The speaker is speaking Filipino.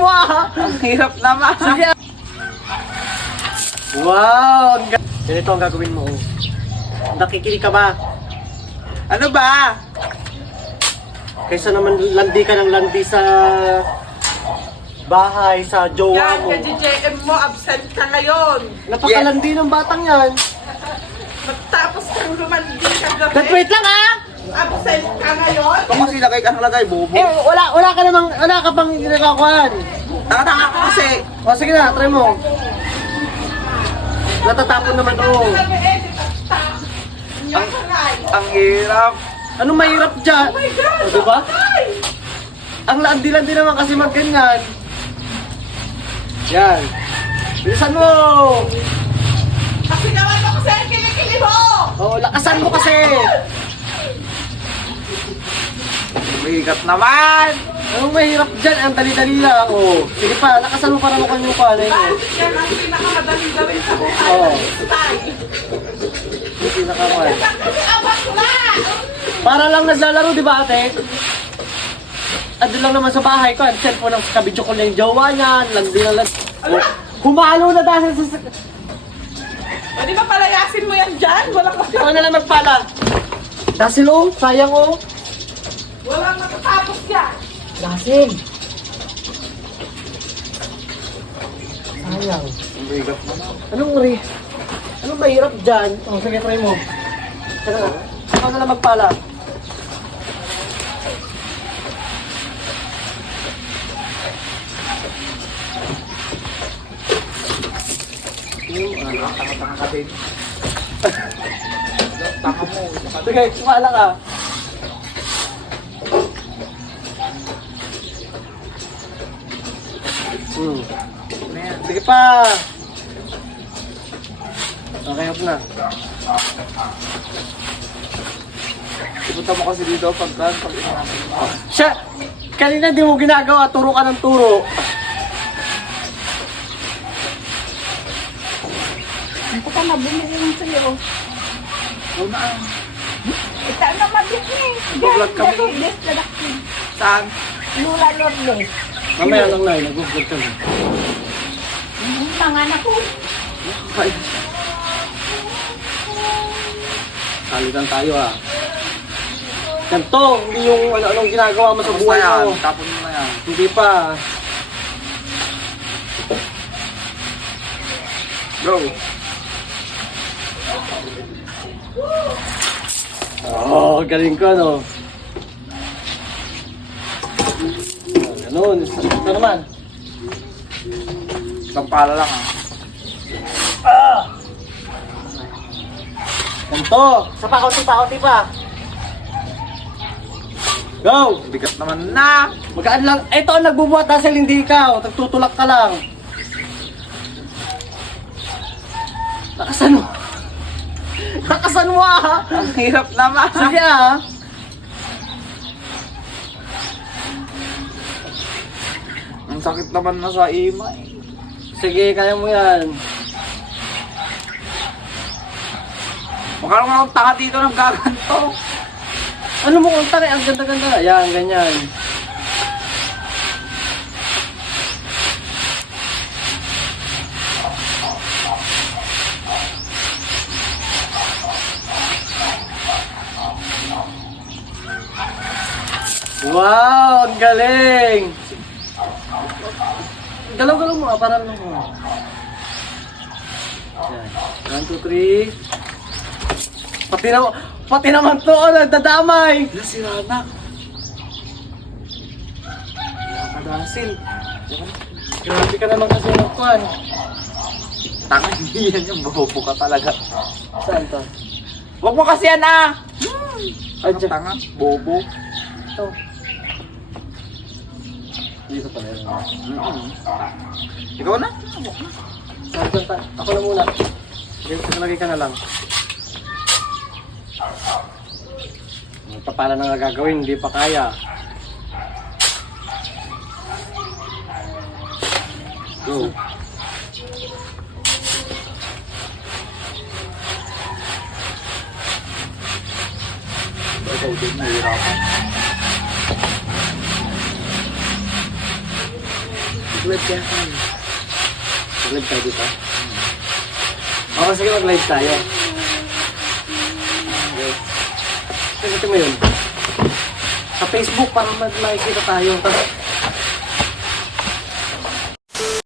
mo ah! Ang hirap naman. Sige. Wow! Ganito ang gagawin mo. Nakikinig ka ba? Ano ba? Kaysa naman landi ka ng landi sa bahay, sa jowa Yan, mo. ka-JJM mo, absent ka ngayon. Napakalandi ng batang yan. Matapos kang lumandi kagabi. But wait lang ah! Absent ka ngayon. Ito kasi lagay ka ng lagay, bobo. Eh, wala ka pang ginagawan. Nakatanga ko kasi. O sige na, try mo. Natatapon naman to. Sabi eh, di basta. Yung sangay. Ang hirap. Anong mahirap dyan? Oh my God! O, diba? Ay! Ang landi-landi naman kasi magganyan. Yan. Bilisan mo! Kasi naman mo kasi ang kilikili mo! O, lakasan mo kasi! Bigat naman. Anong mahirap dyan? Ang dali-dali lang. O, sige pa, lakasan mo para makuha yung mukha na yun. Bakit yan ang pinakamadaling gawin sa buhay? Oo. Style. Hindi nakakuha. Kasi ang bakla! Para lang naglalaro, di ba ate? Ando lang naman sa bahay ko, ang cellphone ng kabidyo ko na yung jowa niyan, landi na lang. Oh, humalo na dahil sa... O di ba palayasin mo yan dyan? Walang Ikaw na lang magpala. Dasil oh, sayang oh. Walang matatapos yan. Dasil. Sayang. Ang bigat naman. Anong mahirap dyan? Oh, sige, try mo. Tara na. Ikaw na lang magpala. Tanga-tanga ka din. Tanga mo. Sige, sumala ka. Ano yan? Sige pa. Okay, up na. Ipunta mo kasi dito pag inamin mo. Siya, kanina di mo ginagawa, turo ka ng turo. Ito ka na bumili ng sa'yo. Una. Ito na mabili. Nag-vlog kami. Saan? Lula Lourdes. Mamaya lang na, nag-vlog ka na. Mga anak ko. Ay. Salitan tayo ah. Ganto, hindi yung ano-anong ginagawa mo sa Tapos na buhay yan. mo. Tapon mo na yan. Hindi pa. Go. Oh, galing ko ano. Ganun, ito naman. Isang pala lang ah. Ganto, sa pakauti pa. Go! Bigat naman na. Magaan lang. Ito ang nagbubuhat dahil hindi ikaw. Nagtutulak ka lang. Lakasan mo. Lakasan mo ah. Ang hirap naman. Sige ah. Ang sakit naman na sa ima eh. Sige, kaya mo yan. Mukha naman akong tanga dito ng gaganto. Ano mo kung tari? Ang ganda-ganda. Yan, ganyan. Wow, ang galing! Galaw-galaw mo, para lang mo. Yan. 1, 2, 3. Pati naman to, nagdadamay! Sira na. Nakadasil. Grabe ka naman kasi nagkuhan. Tanga hindi yan yung bobo ka talaga. Saan to? Huwag mo kasi yan ah. Ay, Ang dyan. tanga, bobo. Ito. Dito pala yun. Ikaw na. Ako na muna. Lagay ka na lang. Ito pala na gagawin, hindi pa kaya. Go. Ikaw din, mahirapan. Mag-live kaya tayo. Mag-live tayo dito. Oo, sige mag-live tayo. Okay. Ito mo yun. Sa Facebook para makikita tayo. Tapos